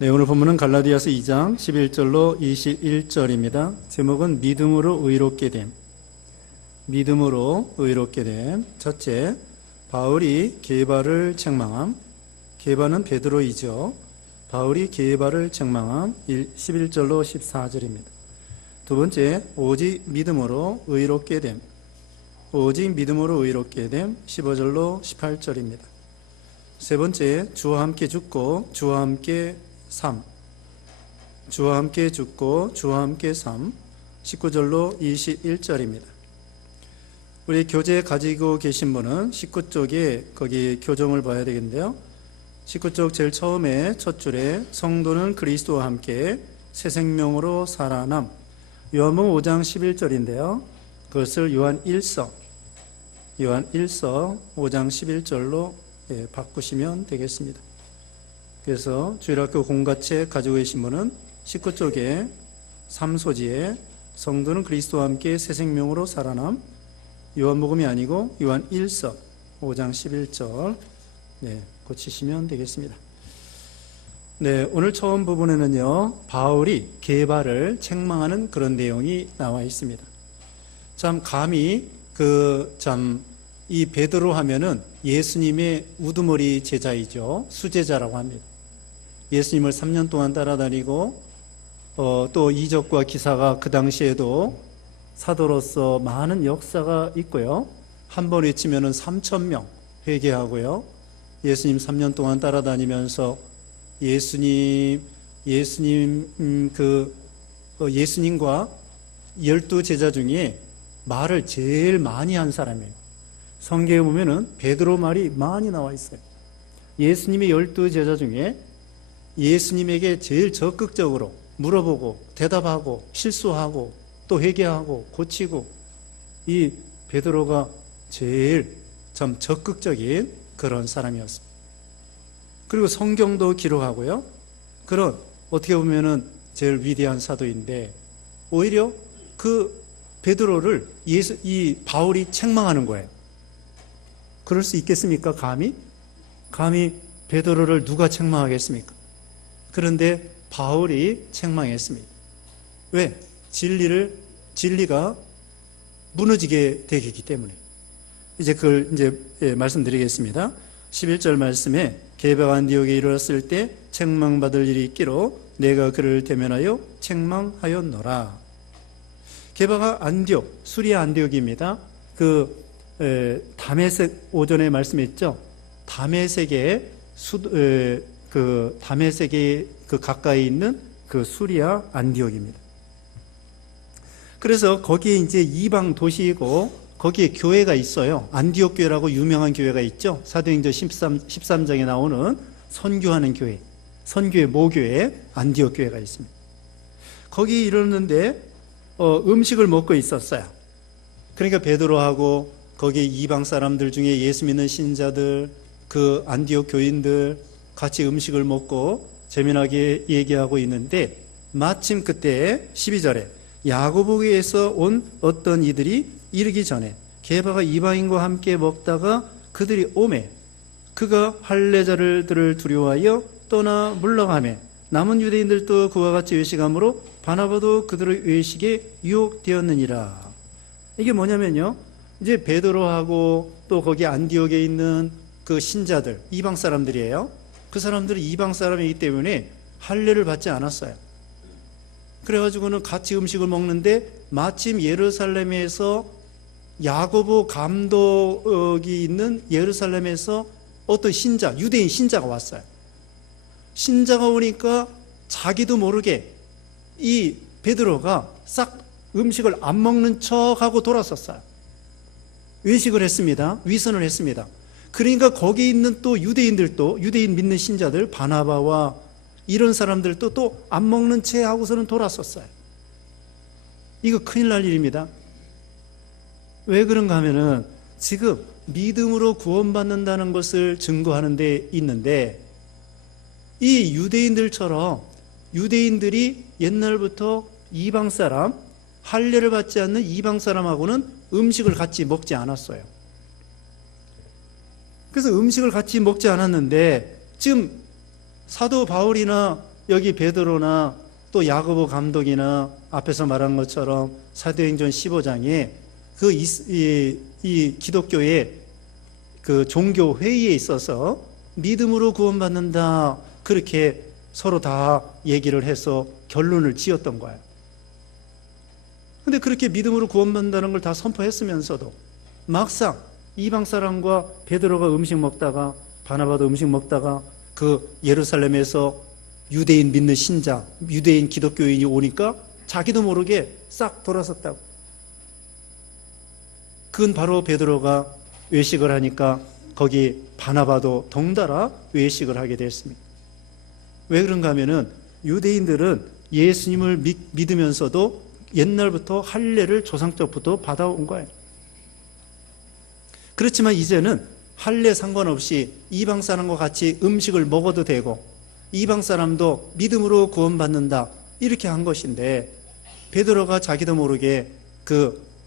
네, 오늘 본문은 갈라디아서 2장 11절로 21절입니다. 제목은 믿음으로 의롭게 됨. 믿음으로 의롭게 됨. 첫째, 바울이 게바를 책망함. 게바는 베드로이죠. 바울이 게바를 책망함. 11절로 14절입니다. 두 번째, 오직 믿음으로 의롭게 됨. 오직 믿음으로 의롭게 됨. 15절로 18절입니다. 세 번째, 주와 함께 죽고 주와 함께 삶. 주와 함께 죽고 주와 함께 삶. 19절로 21절입니다. 우리 교재 가지고 계신 분은 19쪽에 거기 교정을 봐야 되겠는데요. 19쪽 제일 처음에 첫 줄에 성도는 그리스도와 함께 새 생명으로 살아남. 요한복음 5장 11절인데요. 그것을 요한 1서 5장 11절로 바꾸시면 되겠습니다. 그래서 주일학교 공과책 가지고 계신 분은 19쪽에 3소지에 성도는 그리스도와 함께 새 생명으로 살아남. 요한복음이 아니고 요한 1서 5장 11절 고치시면 되겠습니다. 네, 오늘 처음 부분에는요, 바울이 게바를 책망하는 그런 내용이 나와 있습니다. 참 감히 이 베드로 하면은 예수님의 우두머리 제자이죠. 수제자라고 합니다. 예수님을 3년 동안 따라다니고 또 이적과 기사가 그 당시에도 사도로서 많은 역사가 있고요. 한 번 외치면은 3,000명 회개하고요. 예수님 3년 동안 따라다니면서 예수님과 12 제자 중에 말을 제일 많이 한 사람이에요. 성경에 보면은 베드로 말이 많이 나와 있어요. 예수님의 12 제자 중에 예수님에게 제일 적극적으로 물어보고 대답하고 실수하고 또 회개하고 고치고, 이 베드로가 제일 참 적극적인 그런 사람이었습니다. 그리고 성경도 기록하고요. 그런 어떻게 보면은 제일 위대한 사도인데 오히려 그 베드로를 이 바울이 책망하는 거예요. 그럴 수 있겠습니까? 감히 베드로를 누가 책망하겠습니까? 그런데 바울이 책망했습니다. 왜? 진리가 무너지게 되기 때문에. 이제 그걸 말씀드리겠습니다. 11절 말씀에 게바가 안디옥에 이르렀을 때 책망받을 일이 있기로 내가 그를 대면하여 책망하였노라. 게바가 안디옥, 수리아 안디옥입니다. 다메섹 오전에 말씀했죠. 다메섹에 가까이 있는 그 수리아 안디옥입니다. 그래서 거기에 이제 이방 도시이고 거기에 교회가 있어요. 안디옥 교회라고 유명한 교회가 있죠. 사도행전 13장에 나오는 선교하는 교회, 선교의 모교회 안디옥 교회가 있습니다. 거기 이르렀는데 음식을 먹고 있었어요. 그러니까 베드로하고 거기 이방 사람들 중에 예수 믿는 신자들, 그 안디옥 교인들 같이 음식을 먹고 재미나게 얘기하고 있는데, 마침 그때 12절에 야고보에서 온 어떤 이들이 이르기 전에 게바가 이방인과 함께 먹다가 그들이 오매 그가 할례자들을 두려워하여 떠나 물러가매 남은 유대인들도 그와 같이 외식함으로 바나바도 그들의 외식에 유혹되었느니라. 이게 뭐냐면요, 이제 베드로하고 또 거기 안디옥에 있는 그 신자들, 이방 사람들이에요. 그 사람들은 이방 사람이기 때문에 할례를 받지 않았어요. 그래가지고는 같이 음식을 먹는데 마침 예루살렘에서 야고보 감독이 있는 예루살렘에서 어떤 유대인 신자가 왔어요. 신자가 오니까 자기도 모르게 이 베드로가 싹 음식을 안 먹는 척하고 돌아섰어요. 외식을 했습니다. 위선을 했습니다. 그러니까 거기 있는 또 유대인들도, 유대인 믿는 신자들, 바나바와 이런 사람들도 또 안 먹는 채 하고서는 돌아섰어요. 이거 큰일 날 일입니다. 왜 그런가 하면은 지금 믿음으로 구원받는다는 것을 증거하는 데 있는데, 이 유대인들처럼 유대인들이 옛날부터 이방 사람, 할례를 받지 않는 이방 사람하고는 음식을 같이 먹지 않았어요. 그래서 음식을 같이 먹지 않았는데 지금 사도 바울이나 여기 베드로나 또 야고보 감독이나 앞에서 말한 것처럼 사도행전 15장에 이 기독교의 그 종교 회의에 있어서 믿음으로 구원받는다, 그렇게 서로 다 얘기를 해서 결론을 지었던 거예요. 근데 그렇게 믿음으로 구원받는다는 걸 다 선포했으면서도 막상 이방 사람과 베드로가 음식 먹다가, 바나바도 음식 먹다가 그 예루살렘에서 유대인 믿는 신자, 유대인 기독교인이 오니까 자기도 모르게 싹 돌아섰다고. 그건 바로 베드로가 외식을 하니까 거기 바나바도 덩달아 외식을 하게 됐습니다. 왜 그런가 하면은 유대인들은 예수님을 믿으면서도 옛날부터 할례를 조상적부터 받아온 거예요. 그렇지만 이제는 할례 상관없이 이방 사람과 같이 음식을 먹어도 되고 이방 사람도 믿음으로 구원받는다, 이렇게 한 것인데, 베드로가 자기도 모르게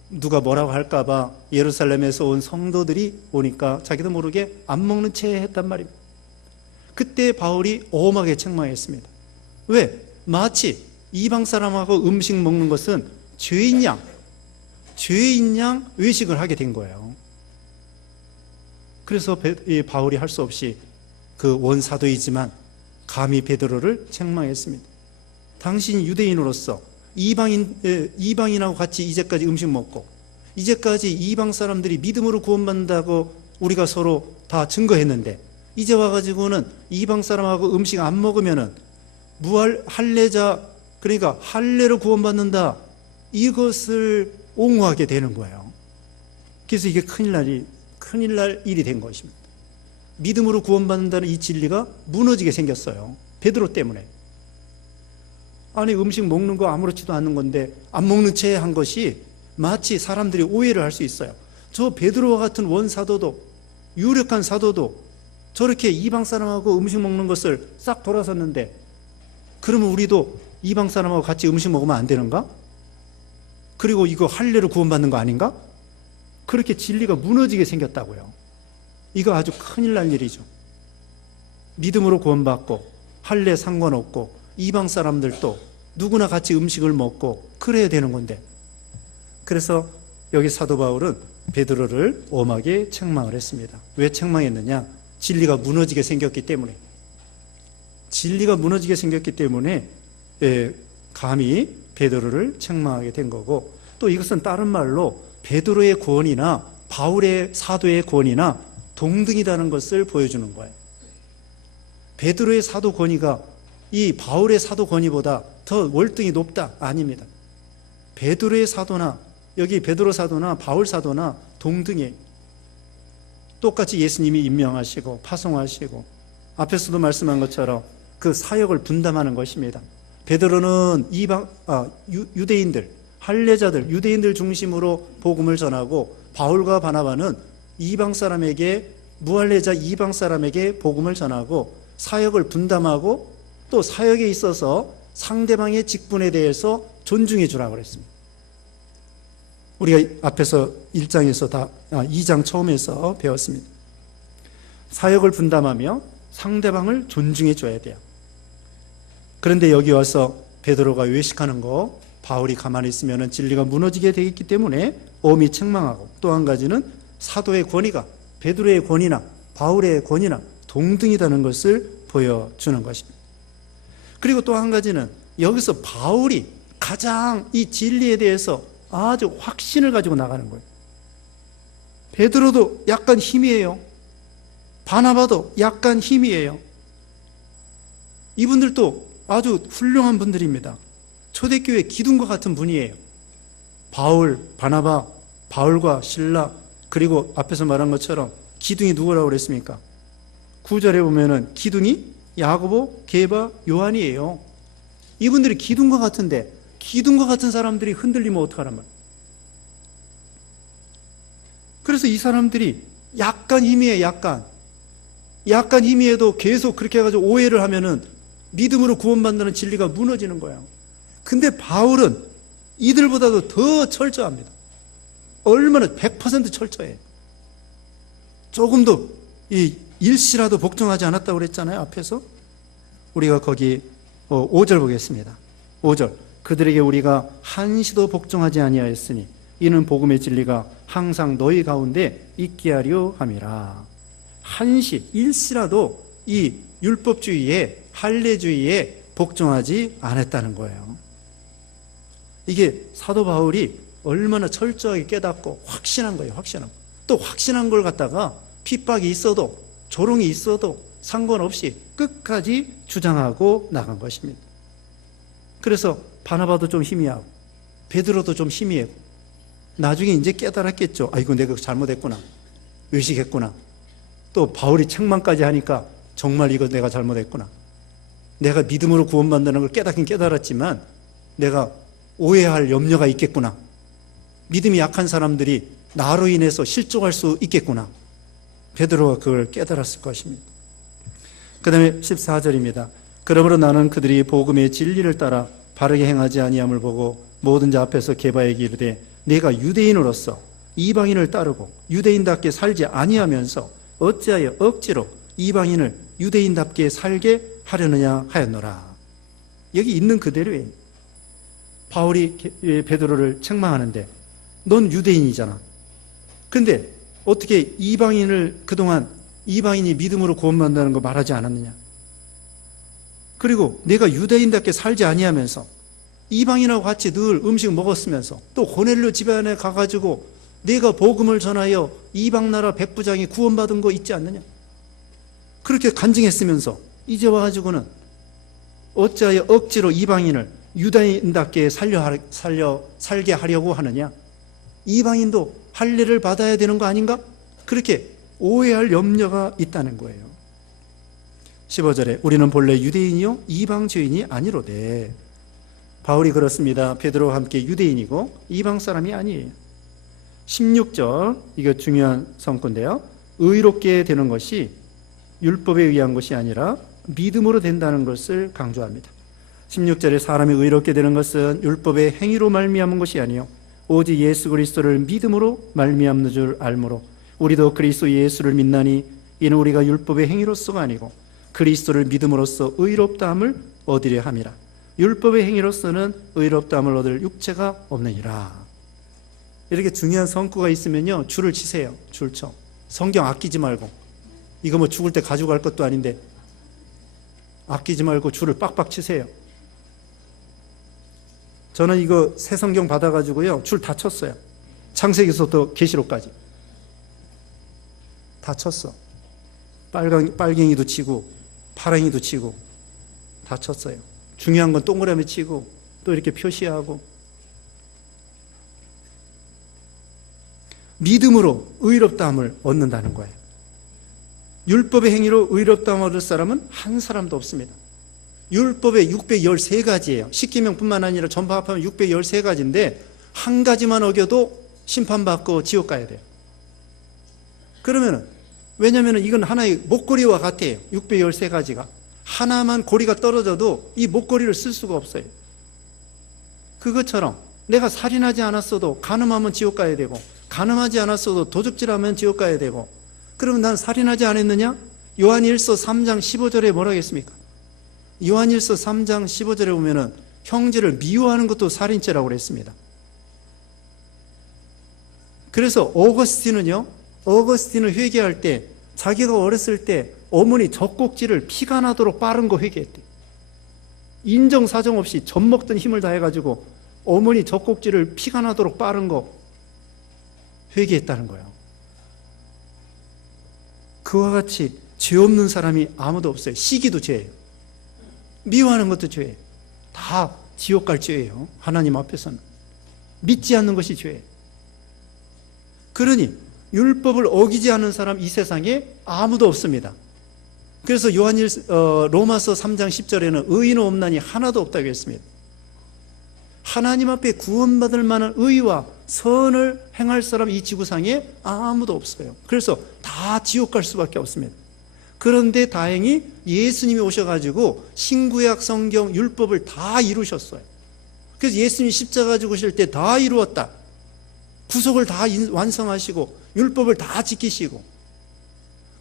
누가 뭐라고 할까봐 예루살렘에서 온 성도들이 오니까 자기도 모르게 안 먹는 채 했단 말입니다. 그때 바울이 엄하게 책망했습니다. 왜? 마치 이방 사람하고 음식 먹는 것은 죄인 양 외식을 하게 된 거예요. 그래서 바울이 할 수 없이 그 원사도이지만 감히 베드로를 책망했습니다. 당신 유대인으로서 이방인하고 같이 이제까지 음식 먹고, 이제까지 이방 사람들이 믿음으로 구원받는다고 우리가 서로 다 증거했는데, 이제 와가지고는 이방 사람하고 음식 안 먹으면은 할례자, 그러니까 할례로 구원받는다, 이것을 옹호하게 되는 거예요. 그래서 이게 큰일 날 일이 된 것입니다. 믿음으로 구원받는다는 이 진리가 무너지게 생겼어요. 베드로 때문에. 아니, 음식 먹는 거 아무렇지도 않은 건데 안 먹는 채 한 것이 마치 사람들이 오해를 할 수 있어요. 저 베드로와 같은 원사도도, 유력한 사도도 저렇게 이방 사람하고 음식 먹는 것을 싹 돌아섰는데, 그러면 우리도 이방 사람하고 같이 음식 먹으면 안 되는가? 그리고 이거 할례로 구원받는 거 아닌가? 그렇게 진리가 무너지게 생겼다고요. 이거 아주 큰일 날 일이죠. 믿음으로 구원받고 할례 상관없고 이방 사람들도 누구나 같이 음식을 먹고 그래야 되는 건데, 그래서 여기 사도 바울은 베드로를 엄하게 책망을 했습니다. 왜 책망했느냐? 진리가 무너지게 생겼기 때문에. 진리가 무너지게 생겼기 때문에 감히 베드로를 책망하게 된 거고, 또 이것은 다른 말로 베드로의 권위나 바울의 사도의 권위나 동등이라는 것을 보여주는 거예요. 베드로의 사도 권위가 이 바울의 사도 권위보다 더 월등히 높다? 아닙니다. 베드로의 사도나, 여기 베드로 사도나 바울 사도나 동등해. 똑같이 예수님이 임명하시고 파송하시고 앞에서도 말씀한 것처럼 그 사역을 분담하는 것입니다. 베드로는 유대인들, 할례자들, 유대인들 중심으로 복음을 전하고, 바울과 바나바는 이방 사람에게, 무할례자 이방 사람에게 복음을 전하고 사역을 분담하고, 또 사역에 있어서 상대방의 직분에 대해서 존중해 주라고 그랬습니다. 우리가 앞에서 2장 처음에서 배웠습니다. 사역을 분담하며 상대방을 존중해 줘야 돼요. 그런데 여기 와서 베드로가 외식하는 거 바울이 가만히 있으면 진리가 무너지게 되기 때문에 엄히 책망하고, 또 한 가지는 사도의 권위가 베드로의 권위나 바울의 권위나 동등이라는 것을 보여주는 것입니다. 그리고 또 한 가지는 여기서 바울이 가장 이 진리에 대해서 아주 확신을 가지고 나가는 거예요. 베드로도 약간 희미해요. 바나바도 약간 희미해요. 이분들도 아주 훌륭한 분들입니다. 초대교회 기둥과 같은 분이에요. 바울, 바나바, 바울과 실라, 그리고 앞에서 말한 것처럼 기둥이 누구라고 그랬습니까? 9절에 보면은 기둥이 야고보, 게바, 요한이에요. 이분들이 기둥과 같은데, 기둥과 같은 사람들이 흔들리면 어떡하란 말이에요. 그래서 이 사람들이 약간 희미해, 약간 희미해도 계속 그렇게 해가지고 오해를 하면은 믿음으로 구원받는 진리가 무너지는 거예요. 근데 바울은 이들보다도 더 철저합니다. 얼마나 100% 철저해요. 조금도 이 일시라도 복종하지 않았다고 그랬잖아요, 앞에서. 우리가 거기 5절 보겠습니다. 5절. 그들에게 우리가 한시도 복종하지 아니하였으니 이는 복음의 진리가 항상 너희 가운데 있게 하려 함이라. 한시, 일시라도 이 율법주의에, 할례주의에 복종하지 않았다는 거예요. 이게 사도 바울이 얼마나 철저하게 깨닫고 확신한 거예요. 확신한 거. 또 확신한 걸 갖다가 핍박이 있어도 조롱이 있어도 상관없이 끝까지 주장하고 나간 것입니다. 그래서 바나바도 좀 희미하고 베드로도 좀 희미하고 나중에 이제 깨달았겠죠. 아이고 내가 잘못했구나. 의식했구나. 또 바울이 책망까지 하니까 정말 이거 내가 잘못했구나. 내가 믿음으로 구원받는 걸 깨닫긴 깨달았지만 내가 오해할 염려가 있겠구나. 믿음이 약한 사람들이 나로 인해서 실족할 수 있겠구나. 베드로가 그걸 깨달았을 것입니다. 그 다음에 14절입니다. 그러므로 나는 그들이 복음의 진리를 따라 바르게 행하지 아니함을 보고 모든 자 앞에서 게바에게 이르되 내가 유대인으로서 이방인을 따르고 유대인답게 살지 아니하면서 어찌하여 억지로 이방인을 유대인답게 살게 하려느냐 하였노라. 여기 있는 그대로예요. 바울이 베드로를 책망하는데 넌 유대인이잖아. 근데 어떻게 이방인을 그동안 이방인이 믿음으로 구원받는다는 거 말하지 않았느냐. 그리고 내가 유대인답게 살지 아니하면서 이방인하고 같이 늘 음식 먹었으면서 또 고넬료 집안에 가가지고 내가 복음을 전하여 이방 나라 백부장이 구원받은 거 있지 않느냐. 그렇게 간증했으면서 이제 와가지고는 어찌하여 억지로 이방인을 유대인답게 살게 하려고 하느냐. 이방인도 할례를 받아야 되는 거 아닌가? 그렇게 오해할 염려가 있다는 거예요. 15절에 우리는 본래 유대인이요 이방 죄인이 아니로되. 바울이 그렇습니다. 베드로와 함께 유대인이고 이방 사람이 아니에요. 16절, 이거 중요한 성구인데요. 의롭게 되는 것이 율법에 의한 것이 아니라 믿음으로 된다는 것을 강조합니다. 16절에 사람이 의롭게 되는 것은 율법의 행위로 말미암은 것이 아니요 오직 예수 그리스도를 믿음으로 말미암는 줄 알므로 우리도 그리스도 예수를 믿나니 이는 우리가 율법의 행위로서가 아니고 그리스도를 믿음으로써 의롭다함을 얻으려 함이라. 율법의 행위로서는 의롭다함을 얻을 육체가 없느니라. 이렇게 중요한 성구가 있으면요 줄을 치세요. 줄 쳐. 성경 아끼지 말고. 이거 뭐 죽을 때 가져갈 것도 아닌데 아끼지 말고 줄을 빡빡 치세요. 저는 이거 새 성경 받아가지고요 줄 다 쳤어요. 창세기서부터 계시록까지 다 쳤어. 빨갱이도 치고 파랑이도 치고 다 쳤어요. 중요한 건 동그라미 치고 또 이렇게 표시하고. 믿음으로 의롭다함을 얻는다는 거예요. 율법의 행위로 의롭다함을 얻을 사람은 한 사람도 없습니다. 율법에 613가지예요. 십계명뿐만 아니라 전부 합하면 613가지인데 한 가지만 어겨도 심판받고 지옥 가야 돼요. 그러면은 왜냐하면 이건 하나의 목걸이와 같아요. 613가지가 하나만 고리가 떨어져도 이 목걸이를 쓸 수가 없어요. 그것처럼 내가 살인하지 않았어도 간음하면 지옥 가야 되고 간음하지 않았어도 도둑질하면 지옥 가야 되고 그러면 난 살인하지 않았느냐? 요한일서 3장 15절에 뭐라고 했습니까? 요한일서 3장 15절에 보면은 형제를 미워하는 것도 살인죄라고 그랬습니다. 그래서 어거스틴은 회개할 때 자기가 어렸을 때 어머니 젖꼭지를 피가 나도록 빠른 거 회개했대. 인정사정 없이 젖 먹던 힘을 다해가지고 어머니 젖꼭지를 피가 나도록 빠른 거 회개했다는 거예요. 그와 같이 죄 없는 사람이 아무도 없어요. 시기도 죄예요. 미워하는 것도 죄예요. 다 지옥 갈 죄예요. 하나님 앞에서는. 믿지 않는 것이 죄예요. 그러니 율법을 어기지 않는 사람 이 세상에 아무도 없습니다. 그래서 로마서 3장 10절에는 의인은 없나니 하나도 없다고 했습니다. 하나님 앞에 구원받을 만한 의와 선을 행할 사람 이 지구상에 아무도 없어요. 그래서 다 지옥 갈 수밖에 없습니다. 그런데 다행히 예수님이 오셔가지고 신구약 성경 율법을 다 이루셨어요. 그래서 예수님이 십자가 죽으실 때 다 이루었다. 구속을 다 완성하시고 율법을 다 지키시고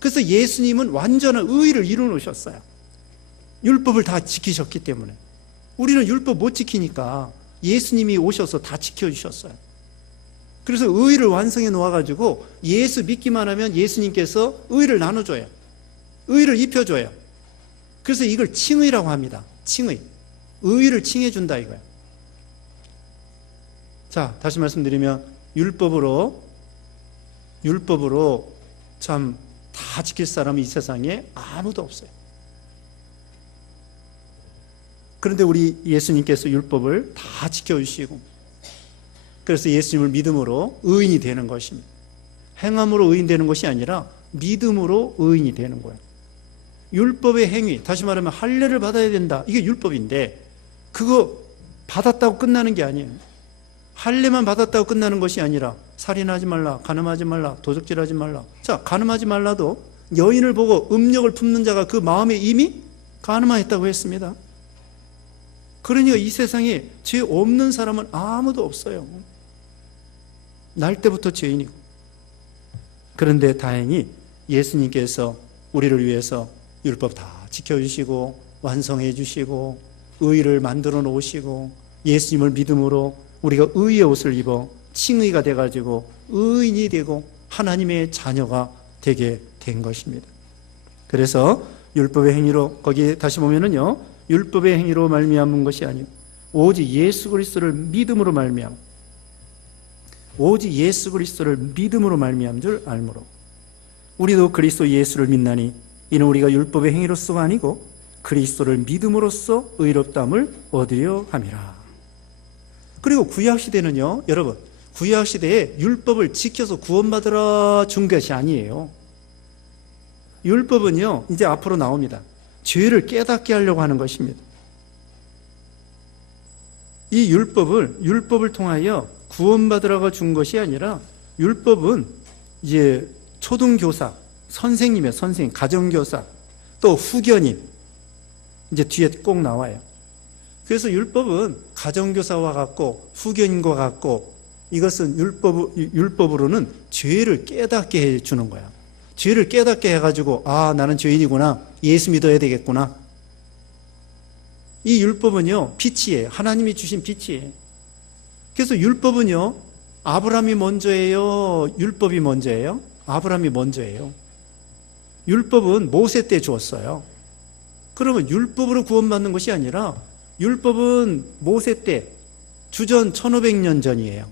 그래서 예수님은 완전한 의를 이루어놓으셨어요. 율법을 다 지키셨기 때문에. 우리는 율법 못 지키니까 예수님이 오셔서 다 지켜주셨어요. 그래서 의를 완성해 놓아가지고 예수 믿기만 하면 예수님께서 의를 나눠줘요. 의를 입혀줘요. 그래서 이걸 칭의라고 합니다. 칭의. 의를 칭해준다 이거예요. 자, 다시 말씀드리면 율법으로 참 다 지킬 사람이 이 세상에 아무도 없어요. 그런데 우리 예수님께서 율법을 다 지켜주시고, 그래서 예수님을 믿음으로 의인이 되는 것입니다. 행함으로 의인 되는 것이 아니라 믿음으로 의인이 되는 거예요. 율법의 행위, 다시 말하면 할례를 받아야 된다, 이게 율법인데 그거 받았다고 끝나는 게 아니에요. 할례만 받았다고 끝나는 것이 아니라 살인하지 말라, 간음하지 말라, 도적질하지 말라. 자, 간음하지 말라도 여인을 보고 음욕을 품는 자가 그 마음에 이미 간음하였다고 했습니다. 그러니까 이 세상에 죄 없는 사람은 아무도 없어요. 날 때부터 죄인이고. 그런데 다행히 예수님께서 우리를 위해서 율법 다 지켜주시고 완성해 주시고 의를 만들어 놓으시고, 예수님을 믿음으로 우리가 의의 옷을 입어 칭의가 돼가지고 의인이 되고 하나님의 자녀가 되게 된 것입니다. 그래서 율법의 행위로, 거기에 다시 보면은요, 율법의 행위로 말미암은 것이 아니고 오직 예수 그리스도를 믿음으로 말미암, 오직 예수 그리스도를 믿음으로 말미암은 줄 알므로 우리도 그리스도 예수를 믿나니 이는 우리가 율법의 행위로서가 아니고 그리스도를 믿음으로써 의롭다함을 얻으려 함이라. 그리고 구약시대는요, 여러분, 구약시대에 율법을 지켜서 구원받으라 준 것이 아니에요. 율법은요, 이제 앞으로 나옵니다. 죄를 깨닫게 하려고 하는 것입니다. 이 율법을 통하여 구원받으라고 준 것이 아니라, 율법은 이제 초등교사, 선생님이에요. 선생님, 가정교사, 또 후견인, 이제 뒤에 꼭 나와요. 그래서 율법은 가정교사와 같고 후견인과 같고, 이것은 율법으로는 죄를 깨닫게 해주는 거야. 죄를 깨닫게 해가지고, 아, 나는 죄인이구나, 예수 믿어야 되겠구나. 이 율법은요, 빛이에요. 하나님이 주신 빛이에요. 그래서 율법은요, 아브라함이 먼저예요, 율법이 먼저예요? 아브라함이 먼저예요. 율법은 모세 때 주었어요. 그러면 율법으로 구원받는 것이 아니라 율법은 모세 때, 주전 1500년 전이에요.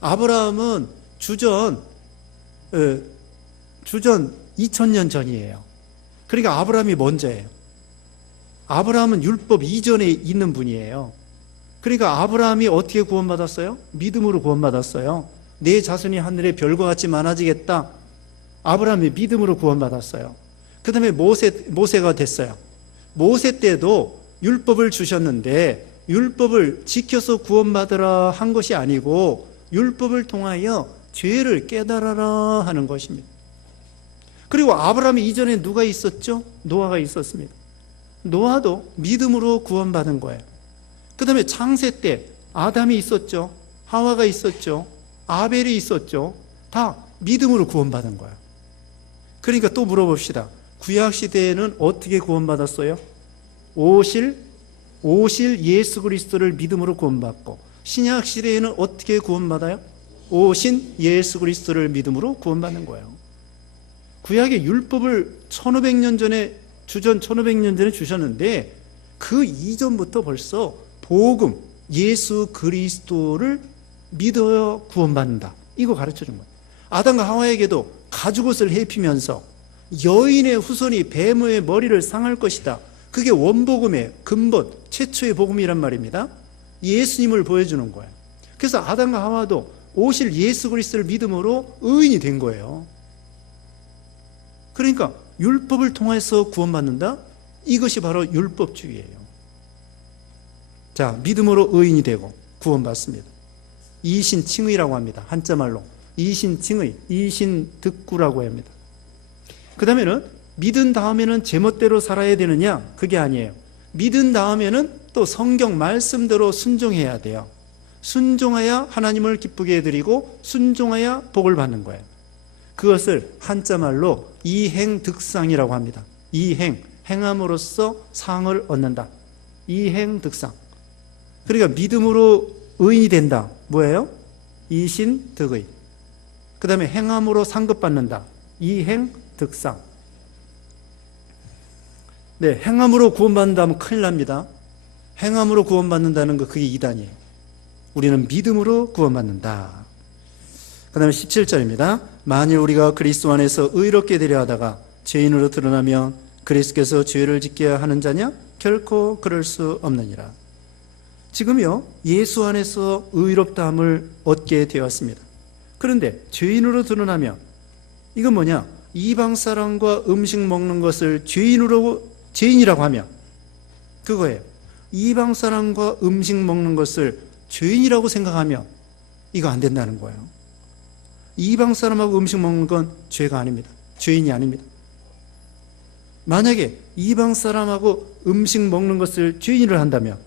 아브라함은 주전 2000년 전이에요. 그러니까 아브라함이 먼저예요. 아브라함은 율법 이전에 있는 분이에요. 그러니까 아브라함이 어떻게 구원받았어요? 믿음으로 구원받았어요. 내 자손이 하늘의 별과 같이 많아지겠다. 아브라함이 믿음으로 구원받았어요. 그 다음에 모세가 됐어요. 모세 때도 율법을 주셨는데 율법을 지켜서 구원받으라 한 것이 아니고 율법을 통하여 죄를 깨달아라 하는 것입니다. 그리고 아브라함이 이전에 누가 있었죠? 노아가 있었습니다. 노아도 믿음으로 구원받은 거예요. 그 다음에 창세 때 아담이 있었죠. 하와가 있었죠. 아벨이 있었죠. 다 믿음으로 구원받은 거예요. 그러니까 또 물어봅시다. 구약시대에는 어떻게 구원받았어요? 오실 예수 그리스도를 믿음으로 구원받고, 신약시대에는 어떻게 구원받아요? 오신 예수 그리스도를 믿음으로 구원받는 거예요. 구약의 율법을 1500년 전에, 주전 1500년 전에 주셨는데 그 이전부터 벌써 복음, 예수 그리스도를 믿어야 구원받는다, 이거 가르쳐준 거예요. 아담과 하와에게도 가죽옷을 해피면서 여인의 후손이 뱀의 머리를 상할 것이다, 그게 원복음의 근본, 최초의 복음이란 말입니다. 예수님을 보여주는 거예요. 그래서 아담과 하와도 오실 예수 그리스도를 믿음으로 의인이 된 거예요. 그러니까 율법을 통해서 구원받는다? 이것이 바로 율법주의예요. 자, 믿음으로 의인이 되고 구원받습니다. 이신칭의라고 합니다. 한자말로 이신칭의, 이신득구라고 합니다. 그 다음에는 믿은 다음에는 제멋대로 살아야 되느냐? 그게 아니에요. 믿은 다음에는 또 성경 말씀대로 순종해야 돼요. 순종해야 하나님을 기쁘게 해드리고 순종해야 복을 받는 거예요. 그것을 한자말로 이행득상이라고 합니다. 이행, 행함으로써 상을 얻는다. 이행득상. 그러니까 믿음으로 의인이 된다. 뭐예요? 이신득의. 그 다음에 행함으로 상급받는다. 이행득상. 네, 행함으로 구원받는다면 큰일 납니다. 행함으로 구원받는다는 거 그게 이단이에요. 우리는 믿음으로 구원받는다. 그 다음에 17절입니다. 만일 우리가 그리스도 안에서 의롭게 되려 하다가 죄인으로 드러나면 그리스도께서 죄를 짓게 하는 자냐? 결코 그럴 수 없느니라. 지금요, 예수 안에서 의롭다함을 얻게 되었습니다. 그런데 죄인으로 드러나면 이건 뭐냐? 이방 사람과 음식 먹는 것을 죄인이라고 하면 그거예요. 이방 사람과 음식 먹는 것을 죄인이라고 생각하면 이거 안 된다는 거예요. 이방 사람하고 음식 먹는 건 죄가 아닙니다. 죄인이 아닙니다. 만약에 이방 사람하고 음식 먹는 것을 죄인을 한다면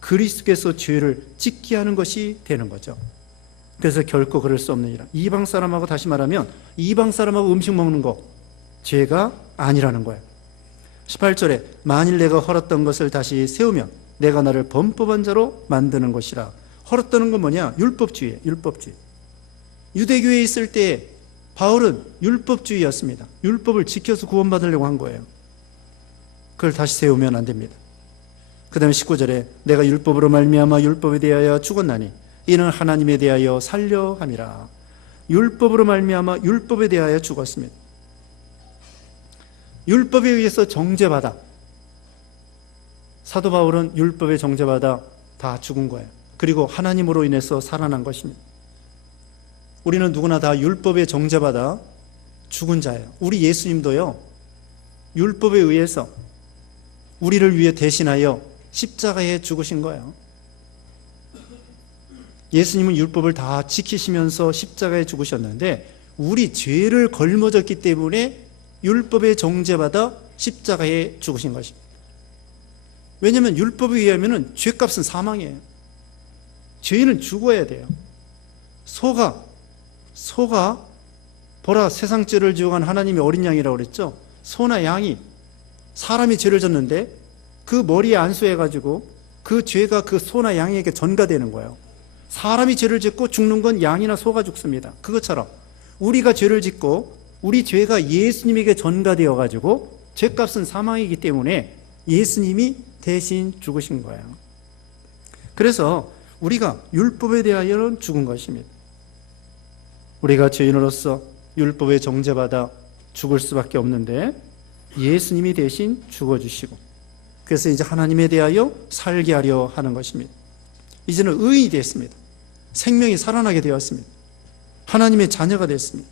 그리스도께서 죄를 짓게 하는 것이 되는 거죠. 그래서 결코 그럴 수 없느니라. 이방 사람하고, 다시 말하면 이방 사람하고 음식 먹는 거 죄가 아니라는 거예요. 18절에 만일 내가 헐었던 것을 다시 세우면 내가 나를 범법한 자로 만드는 것이라. 헐었다는 건 뭐냐? 율법주의예요. 율법주의. 유대교회에 있을 때 바울은 율법주의였습니다. 율법을 지켜서 구원받으려고 한 거예요. 그걸 다시 세우면 안 됩니다. 그 다음에 19절에 내가 율법으로 말미암아 율법에 대하여 죽었나니 이는 하나님에 대하여 살려 함이라. 율법으로 말미암아 율법에 대하여 죽었습니다. 율법에 의해서 정죄받아, 사도 바울은 율법에 정죄받아 다 죽은 거예요. 그리고 하나님으로 인해서 살아난 것입니다. 우리는 누구나 다 율법에 정죄받아 죽은 자예요. 우리 예수님도요, 율법에 의해서 우리를 위해 대신하여 십자가에 죽으신 거예요. 예수님은 율법을 다 지키시면서 십자가에 죽으셨는데 우리 죄를 걸머졌기 때문에 율법에 정죄받아 십자가에 죽으신 것입니다. 왜냐하면 율법에 의하면 죄값은 사망이에요. 죄인은 죽어야 돼요. 소가 보라 세상 죄를 지어간 하나님의 어린 양이라고 그랬죠. 소나 양이 사람이 죄를 졌는데 그 머리에 안수해가지고 그 죄가 그 소나 양에게 전가되는 거예요. 사람이 죄를 짓고 죽는 건 양이나 소가 죽습니다. 그것처럼 우리가 죄를 짓고 우리 죄가 예수님에게 전가되어가지고 죄값은 사망이기 때문에 예수님이 대신 죽으신 거예요. 그래서 우리가 율법에 대하여는 죽은 것입니다. 우리가 죄인으로서 율법에 정죄받아 죽을 수밖에 없는데 예수님이 대신 죽어주시고 그래서 이제 하나님에 대하여 살게 하려 하는 것입니다. 이제는 의인이 됐습니다. 생명이 살아나게 되었습니다. 하나님의 자녀가 됐습니다.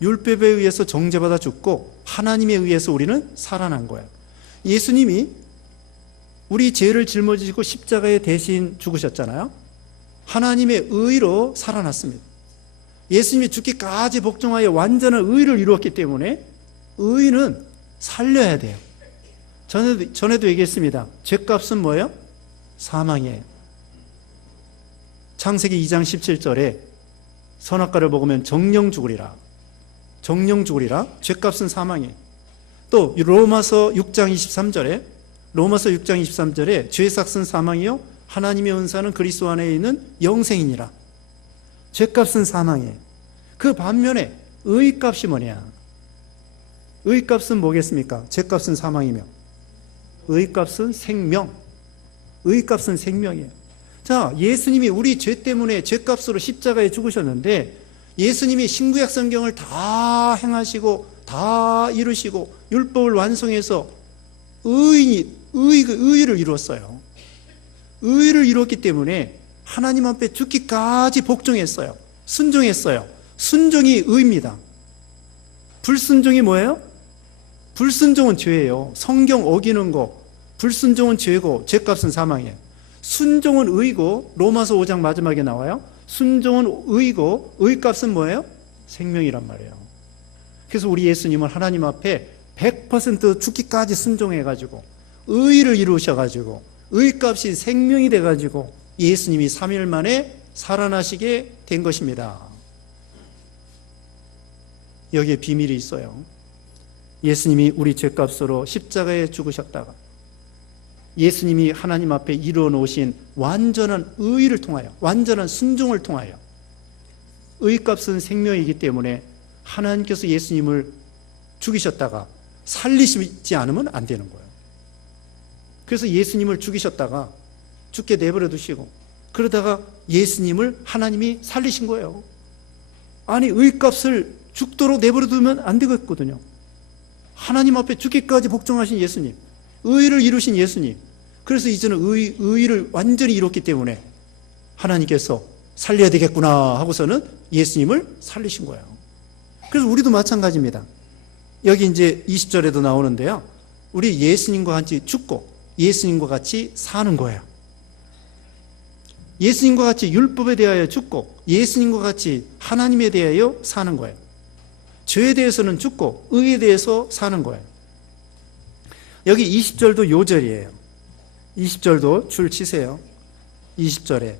율법에 의해서 정죄받아 죽고 하나님에 의해서 우리는 살아난 거예요. 예수님이 우리 죄를 짊어지시고 십자가에 대신 죽으셨잖아요. 하나님의 의로 살아났습니다. 예수님이 죽기까지 복종하여 완전한 의를 이루었기 때문에 의인은 살려야 돼요. 전에도 얘기했습니다. 죄값은 뭐예요? 사망이에요. 창세기 2장 17절에 선악과를 먹으면 정령 죽으리라. 정령 죽으리라. 죄값은 사망이에요. 또 로마서 6장 23절에 죄삭은 사망이요 하나님의 은사는 그리스도 안에 있는 영생이니라. 죄값은 사망이에요. 그 반면에 의값이 뭐냐? 의값은 뭐겠습니까? 죄값은 사망이며 의값은 생명. 의값은 생명이에요. 자, 예수님이 우리 죄 때문에 죄값으로 십자가에 죽으셨는데 예수님이 신구약 성경을 다 행하시고 다 이루시고 율법을 완성해서 의를 이루었어요. 의를 이루었기 때문에 하나님 앞에 죽기까지 복종했어요. 순종했어요. 순종이 의입니다. 불순종이 뭐예요? 불순종은 죄예요. 성경 어기는 거 불순종은 죄고 죄값은 사망이에요. 순종은 의고 로마서 5장 마지막에 나와요. 순종은 의고 의값은 뭐예요? 생명이란 말이에요. 그래서 우리 예수님은 하나님 앞에 100% 죽기까지 순종해가지고 의를 이루셔가지고 의값이 생명이 돼가지고 예수님이 3일 만에 살아나시게 된 것입니다. 여기에 비밀이 있어요. 예수님이 우리 죄값으로 십자가에 죽으셨다가 예수님이 하나님 앞에 이루어 놓으신 완전한 의를 통하여, 완전한 순종을 통하여, 의값은 생명이기 때문에 하나님께서 예수님을 죽이셨다가 살리시지 않으면 안 되는 거예요. 그래서 예수님을 죽이셨다가 죽게 내버려 두시고, 그러다가 예수님을 하나님이 살리신 거예요. 아니, 의값을 죽도록 내버려 두면 안 되겠거든요. 하나님 앞에 죽기까지 복종하신 예수님, 의를 이루신 예수님, 그래서 이제는 의를 완전히 이뤘기 때문에 하나님께서 살려야 되겠구나 하고서는 예수님을 살리신 거예요. 그래서 우리도 마찬가지입니다. 여기 이제 20절에도 나오는데요, 우리 예수님과 같이 죽고 예수님과 같이 사는 거예요. 예수님과 같이 율법에 대하여 죽고 예수님과 같이 하나님에 대하여 사는 거예요. 죄에 대해서는 죽고 의에 대해서 사는 거예요. 여기 20절도 요절이에요. 20절도 줄 치세요. 20절에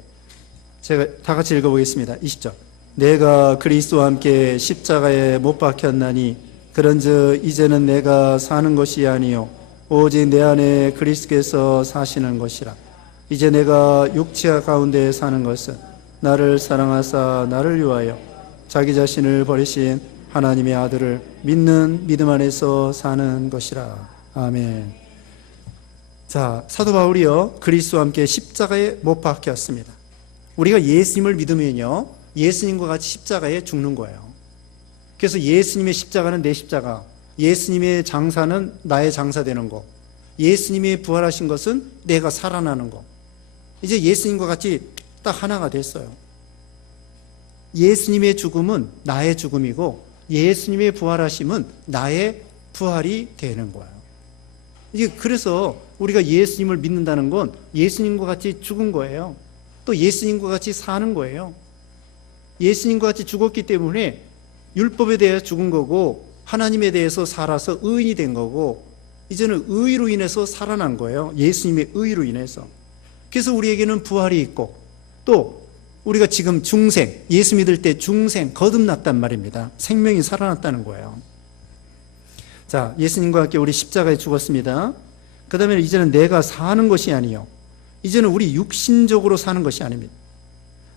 제가 다 같이 읽어보겠습니다. 20절. 내가 그리스도와 함께 십자가에 못 박혔나니 그런즉 이제는 내가 사는 것이 아니요 오직 내 안에 그리스도께서 사시는 것이라. 이제 내가 육체 가운데 사는 것은 나를 사랑하사 나를 위하여 자기 자신을 버리신 하나님의 아들을 믿는 믿음 안에서 사는 것이라. 아멘. 자, 사도 바울이요, 그리스도와 함께 십자가에 못 박혔습니다. 우리가 예수님을 믿으면요, 예수님과 같이 십자가에 죽는 거예요. 그래서 예수님의 십자가는 내 십자가, 예수님의 장사는 나의 장사 되는 거, 예수님이 부활하신 것은 내가 살아나는 거. 이제 예수님과 같이 딱 하나가 됐어요. 예수님의 죽음은 나의 죽음이고 예수님의 부활하심은 나의 부활이 되는 거예요. 이게 그래서 우리가 예수님을 믿는다는 건 예수님과 같이 죽은 거예요. 또 예수님과 같이 사는 거예요. 예수님과 같이 죽었기 때문에 율법에 대해 죽은 거고 하나님에 대해서 살아서 의인이 된 거고 이제는 의로 인해서 살아난 거예요. 예수님의 의로 인해서. 그래서 우리에게는 부활이 있고 또 우리가 지금 중생, 예수 믿을 때 중생, 거듭났단 말입니다. 생명이 살아났다는 거예요. 자, 예수님과 함께 우리 십자가에 죽었습니다. 그 다음에 이제는 내가 사는 것이 아니요, 이제는 우리 육신적으로 사는 것이 아닙니다.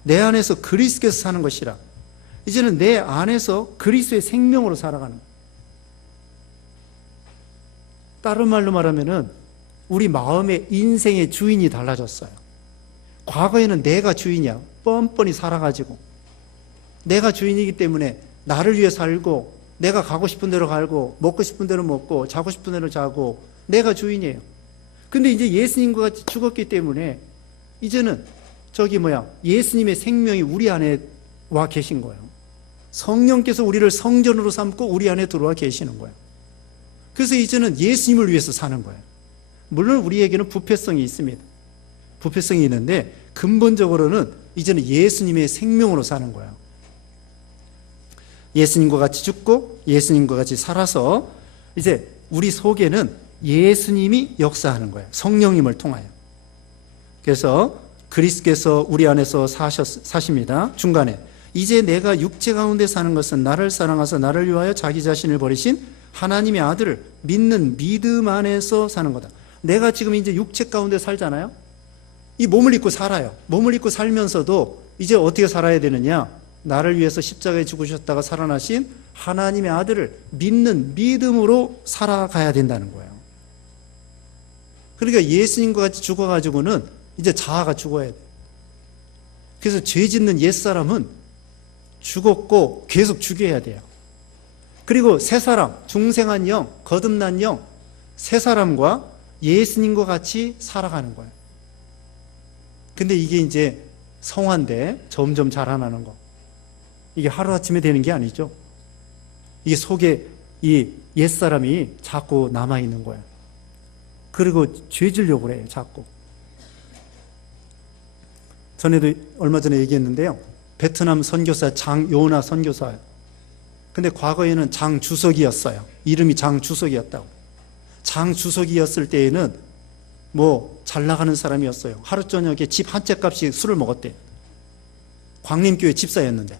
내 안에서 그리스도께서 사는 것이라. 이제는 내 안에서 그리스도의 생명으로 살아가는 거예요. 다른 말로 말하면은 우리 마음의 인생의 주인이 달라졌어요. 과거에는 내가 주인이야. 뻔뻔히 살아가지고 내가 주인이기 때문에 나를 위해 살고 내가 가고 싶은 대로 가고 먹고 싶은 대로 먹고 자고 싶은 대로 자고 내가 주인이에요. 근데 이제 예수님과 같이 죽었기 때문에 이제는 예수님의 생명이 우리 안에 와 계신 거예요. 성령께서 우리를 성전으로 삼고 우리 안에 들어와 계시는 거예요. 그래서 이제는 예수님을 위해서 사는 거예요. 물론 우리에게는 부패성이 있습니다. 부패성이 있는데 근본적으로는 이제는 예수님의 생명으로 사는 거예요. 예수님과 같이 죽고 예수님과 같이 살아서 이제 우리 속에는 예수님이 역사하는 거예요. 성령님을 통하여. 그래서 그리스도께서 우리 안에서 사십니다. 중간에 이제 내가 육체 가운데 사는 것은 나를 사랑하사 나를 위하여 자기 자신을 버리신 하나님의 아들을 믿는 믿음 안에서 사는 거다. 내가 지금 이제 육체 가운데 살잖아요. 이 몸을 입고 살아요. 몸을 입고 살면서도 이제 어떻게 살아야 되느냐? 나를 위해서 십자가에 죽으셨다가 살아나신 하나님의 아들을 믿는 믿음으로 살아가야 된다는 거예요. 그러니까 예수님과 같이 죽어가지고는 이제 자아가 죽어야 돼요. 그래서 죄 짓는 옛사람은 죽었고 계속 죽여야 돼요. 그리고 새 사람, 중생한 영, 거듭난 영, 새 사람과 예수님과 같이 살아가는 거예요. 근데 이게 이제 성화인데 점점 자라나는 거. 이게 하루아침에 되는 게 아니죠. 이게 속에 이 옛사람이 자꾸 남아있는 거예요. 그리고 죄 지려고 그래요, 자꾸. 전에도 얼마 전에 얘기했는데요. 베트남 선교사 장요나 선교사예요. 근데 과거에는 장주석이었어요. 이름이 장주석이었다고. 장주석이었을 때에는 잘 나가는 사람이었어요. 하루 저녁에 집 한 채 값씩 술을 먹었대. 광림교회 집사였는데.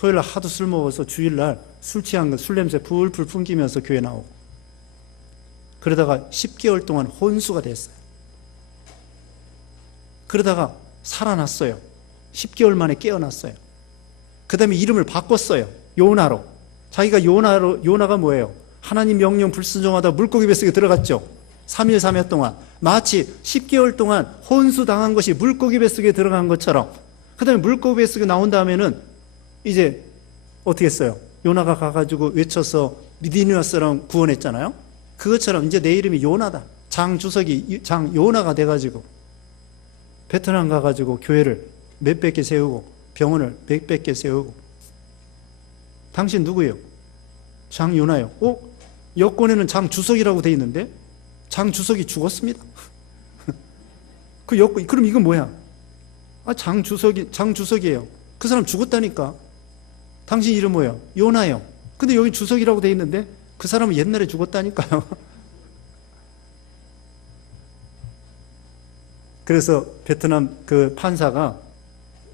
토요일날 하도 술 먹어서 주일날 술 취한 거 술 냄새 풀풀 풍기면서 교회 나오고, 그러다가 10개월 동안 혼수가 됐어요. 그러다가 살아났어요. 10개월 만에 깨어났어요. 그 다음에 이름을 바꿨어요. 요나로. 자기가 요나가 뭐예요? 하나님 명령 불순종하다 물고기 뱃속에 들어갔죠. 3일 3일 동안. 마치 10개월 동안 혼수 당한 것이 물고기 뱃속에 들어간 것처럼, 그 다음에 물고기 뱃속에 나온 다음에는 이제 어떻게 했어요? 요나가 가가지고 외쳐서 니느웨 사람 구원했잖아요. 그것처럼 이제 내 이름이 요나다. 장 요나가 돼가지고 베트남 가가지고 교회를 몇백 개 세우고 병원을 몇백 개 세우고. 당신 누구예요? 장 요나요. 여권에는 장 주석이라고 돼 있는데 장 주석이 죽었습니다. 그 여권, 그럼 이건 뭐야? 장 주석이에요. 그 사람 죽었다니까. 당신 이름 뭐예요? 요나요. 근데 여기 주석이라고 돼 있는데 그 사람은 옛날에 죽었다니까요. 그래서 베트남 그 판사가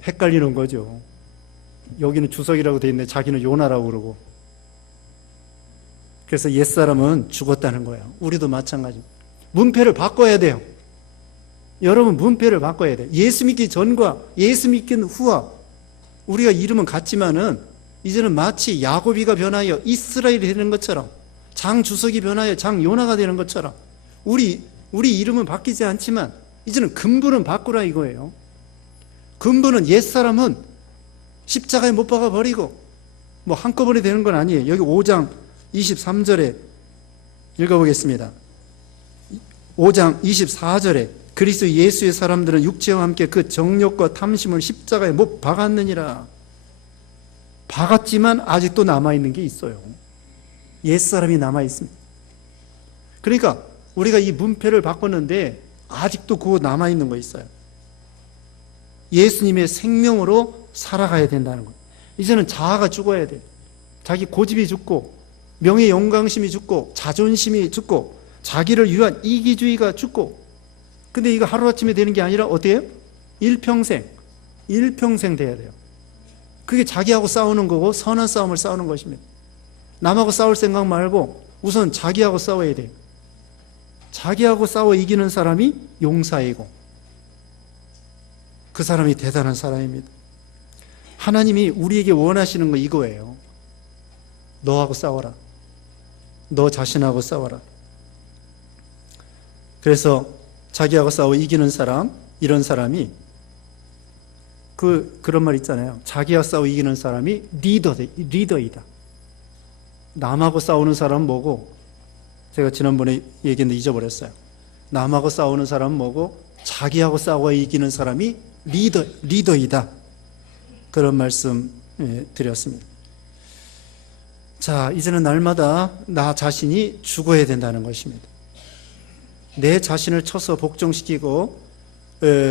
헷갈리는 거죠. 여기는 주석이라고 돼 있는데 자기는 요나라고 그러고. 그래서 옛사람은 죽었다는 거예요. 우리도 마찬가지입니다. 문패를 바꿔야 돼요. 여러분, 문패를 바꿔야 돼요. 예수 믿기 전과 예수 믿기 후와 우리가 이름은 같지만은 이제는 마치 야곱이가 변하여 이스라엘이 되는 것처럼, 장 주석이 변하여 장 요나가 되는 것처럼 우리 이름은 바뀌지 않지만 이제는 근본은 바꾸라 이거예요. 근본은 옛사람은 십자가에 못 박아 버리고, 뭐 한꺼번에 되는 건 아니에요. 여기 5장 23절에 읽어보겠습니다. 5장 24절에 그리스도 예수의 사람들은 육체와 함께 그 정욕과 탐심을 십자가에 못 박았느니라. 박았지만 아직도 남아있는 게 있어요. 옛사람이 남아있습니다. 그러니까 우리가 이 문패를 바꿨는데 아직도 그거 남아있는 거 있어요. 예수님의 생명으로 살아가야 된다는 거예요. 이제는 자아가 죽어야 돼요. 자기 고집이 죽고, 명예 영광심이 죽고, 자존심이 죽고, 자기를 위한 이기주의가 죽고. 근데 이거 하루아침에 되는 게 아니라 어때요? 일평생 돼야 돼요. 그게 자기하고 싸우는 거고 선한 싸움을 싸우는 것입니다. 남하고 싸울 생각 말고 우선 자기하고 싸워야 돼요. 자기하고 싸워 이기는 사람이 용사이고 그 사람이 대단한 사람입니다. 하나님이 우리에게 원하시는 거 이거예요. 너하고 싸워라. 너 자신하고 싸워라. 그래서 자기하고 싸워 이기는 사람, 이런 사람이 그런 말 있잖아요. 자기하고 싸워 이기는 사람이 리더이다. 남하고 싸우는 사람은 뭐고, 제가 지난번에 얘기했는데 잊어버렸어요. 남하고 싸우는 사람은 뭐고, 자기하고 싸워 이기는 사람이 리더이다. 그런 말씀 드렸습니다. 자, 이제는 날마다 나 자신이 죽어야 된다는 것입니다. 내 자신을 쳐서 복종시키고,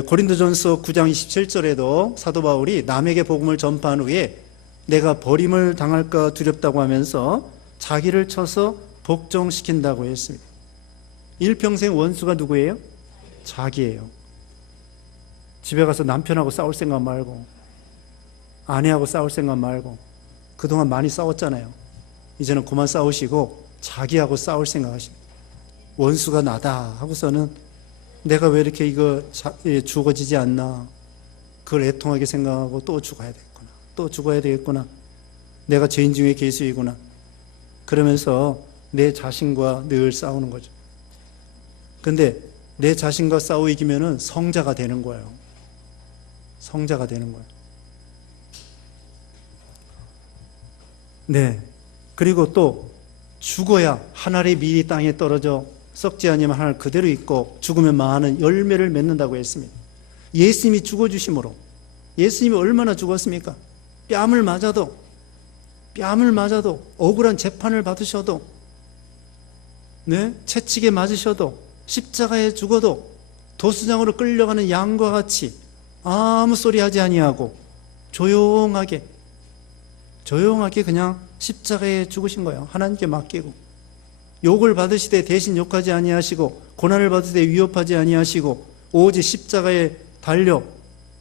고린도전서 9장 27절에도 사도 바울이 남에게 복음을 전파한 후에 내가 버림을 당할까 두렵다고 하면서 자기를 쳐서 복종시킨다고 했습니다. 일평생 원수가 누구예요? 자기예요. 집에 가서 남편하고 싸울 생각 말고, 아내하고 싸울 생각 말고, 그동안 많이 싸웠잖아요. 이제는 그만 싸우시고 자기하고 싸울 생각하십니다. 원수가 나다 하고서는 내가 왜 이렇게 죽어지지 않나, 그걸 애통하게 생각하고 또 죽어야 되겠구나, 또 죽어야 되겠구나, 내가 죄인 중에 괴수이구나, 그러면서 내 자신과 늘 싸우는 거죠. 근데 내 자신과 싸워 이기면은 성자가 되는 거예요. 성자가 되는 거예요. 네. 그리고 또 죽어야 한 알의 밀이 땅에 떨어져 썩지 아니하면 한 알 그대로 있고 죽으면 많은 열매를 맺는다고 했습니다. 예수님이 죽어주심으로, 예수님이 얼마나 죽었습니까? 뺨을 맞아도 억울한 재판을 받으셔도, 네? 채찍에 맞으셔도, 십자가에 죽어도 도수장으로 끌려가는 양과 같이 아무 소리 하지 아니하고 조용하게 그냥 십자가에 죽으신 거예요. 하나님께 맡기고, 욕을 받으시되 대신 욕하지 아니하시고, 고난을 받으시되 위협하지 아니하시고, 오직 십자가에 달려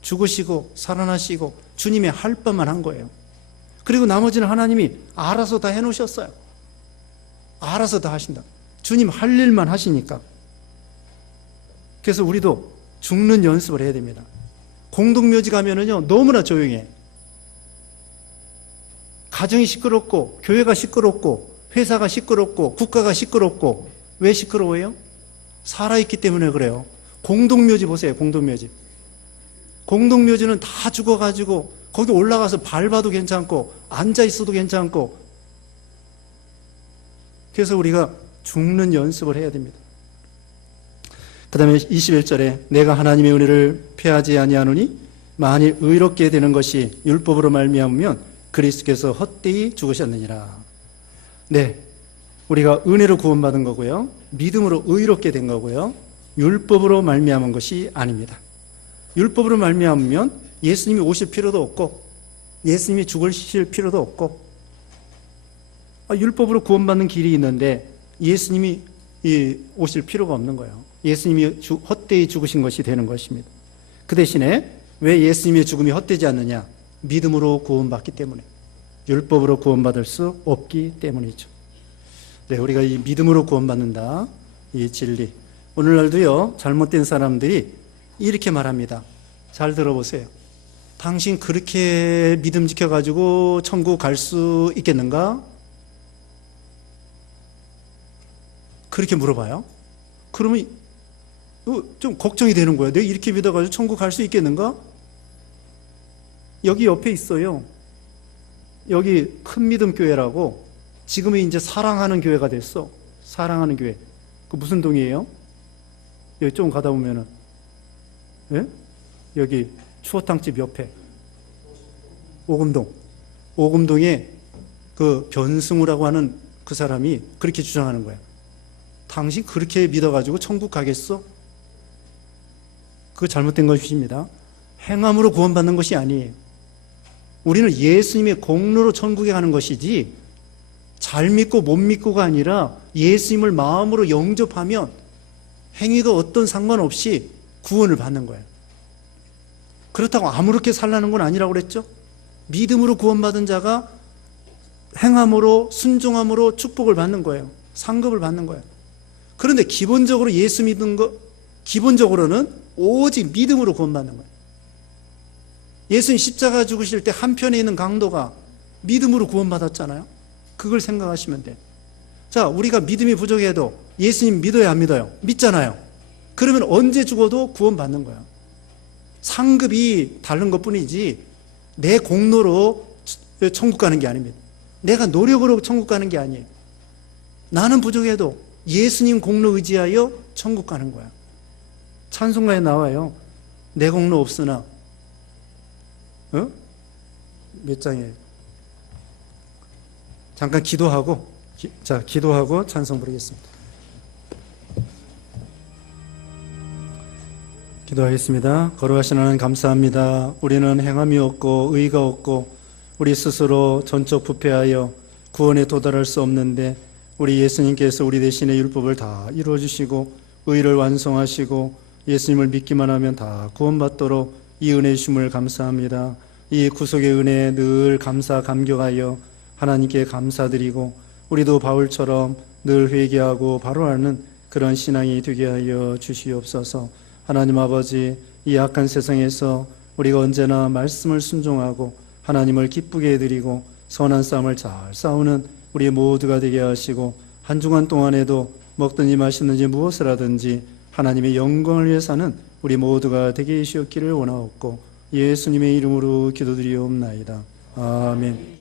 죽으시고 살아나시고 주님의 할 바만 한 거예요. 그리고 나머지는 하나님이 알아서 다 해놓으셨어요. 알아서 다 하신다. 주님 할 일만 하시니까. 그래서 우리도 죽는 연습을 해야 됩니다. 공동묘지 가면은요, 너무나 조용해. 가정이 시끄럽고, 교회가 시끄럽고, 회사가 시끄럽고, 국가가 시끄럽고. 왜 시끄러워요? 살아있기 때문에 그래요. 공동묘지 보세요, 공동묘지. 공동묘지는 다 죽어가지고, 거기 올라가서 밟아도 괜찮고, 앉아있어도 괜찮고. 그래서 우리가 죽는 연습을 해야 됩니다. 그 다음에 21절에 내가 하나님의 은혜를 패하지 아니하노니 만일 의롭게 되는 것이 율법으로 말미암으면 그리스도께서 헛되이 죽으셨느니라. 네, 우리가 은혜로 구원받은 거고요, 믿음으로 의롭게 된 거고요, 율법으로 말미암은 것이 아닙니다. 율법으로 말미암으면 예수님이 오실 필요도 없고 예수님이 죽으실 필요도 없고, 율법으로 구원받는 길이 있는데 예수님이 오실 필요가 없는 거예요. 예수님이 헛되이 죽으신 것이 되는 것입니다. 그 대신에 왜 예수님의 죽음이 헛되지 않느냐? 믿음으로 구원받기 때문에. 율법으로 구원받을 수 없기 때문이죠. 네, 우리가 이 믿음으로 구원받는다, 이 진리. 오늘날도요, 잘못된 사람들이 이렇게 말합니다. 잘 들어보세요. 당신 그렇게 믿음 지켜가지고 천국 갈 수 있겠는가? 그렇게 물어봐요. 그러면 좀 걱정이 되는 거야. 내가 이렇게 믿어가지고 천국 갈 수 있겠는가? 여기 옆에 있어요. 여기 큰 믿음 교회라고, 지금은 이제 사랑하는 교회가 됐어. 사랑하는 교회. 그 무슨 동이에요? 여기 좀 가다 보면은, 예? 여기 추어탕집 옆에 오금동. 오금동에 그 변승우라고 하는 그 사람이 그렇게 주장하는 거야. 당신 그렇게 믿어가지고 천국 가겠어? 그거 잘못된 것입니다. 행함으로 구원받는 것이 아니에요. 우리는 예수님의 공로로 천국에 가는 것이지, 잘 믿고 못 믿고가 아니라 예수님을 마음으로 영접하면 행위가 어떤 상관없이 구원을 받는 거예요. 그렇다고 아무렇게 살라는 건 아니라고 그랬죠? 믿음으로 구원받은 자가 행함으로, 순종함으로 축복을 받는 거예요. 상급을 받는 거예요. 그런데 기본적으로 예수 믿는 거, 기본적으로는 오직 믿음으로 구원받는 거예요. 예수님 십자가 죽으실 때 한편에 있는 강도가 믿음으로 구원받았잖아요. 그걸 생각하시면 돼요. 자, 우리가 믿음이 부족해도 예수님 믿어야 안 믿어요? 믿잖아요. 그러면 언제 죽어도 구원받는 거예요. 상급이 다른 것 뿐이지 내 공로로 천국 가는 게 아닙니다. 내가 노력으로 천국 가는 게 아니에요. 나는 부족해도 예수님 공로 의지하여 천국 가는 거야. 찬송가에 나와요. 내 공로 없으나, 몇 장이에요? 잠깐 기도하고, 기도하고 찬송 부르겠습니다. 기도하겠습니다. 거룩하신 하나님 감사합니다. 우리는 행함이 없고 의가 없고 우리 스스로 전적 부패하여 구원에 도달할 수 없는데, 우리 예수님께서 우리 대신에 율법을 다 이루어주시고 의를 완성하시고 예수님을 믿기만 하면 다 구원받도록 이 은혜 주심을 감사합니다. 이 구속의 은혜에 늘 감사 감격하여 하나님께 감사드리고, 우리도 바울처럼 늘 회개하고 바로 하는 그런 신앙이 되게 하여 주시옵소서. 하나님 아버지, 이 악한 세상에서 우리가 언제나 말씀을 순종하고 하나님을 기쁘게 해드리고 선한 싸움을 잘 싸우는 우리 모두가 되게 하시고, 한 주간 동안에도 먹든지 마시든지 무엇을 하든지 하나님의 영광을 위해 사는 우리 모두가 되게 해주시옵기를 원하옵고 예수님의 이름으로 기도드리옵나이다. 아멘.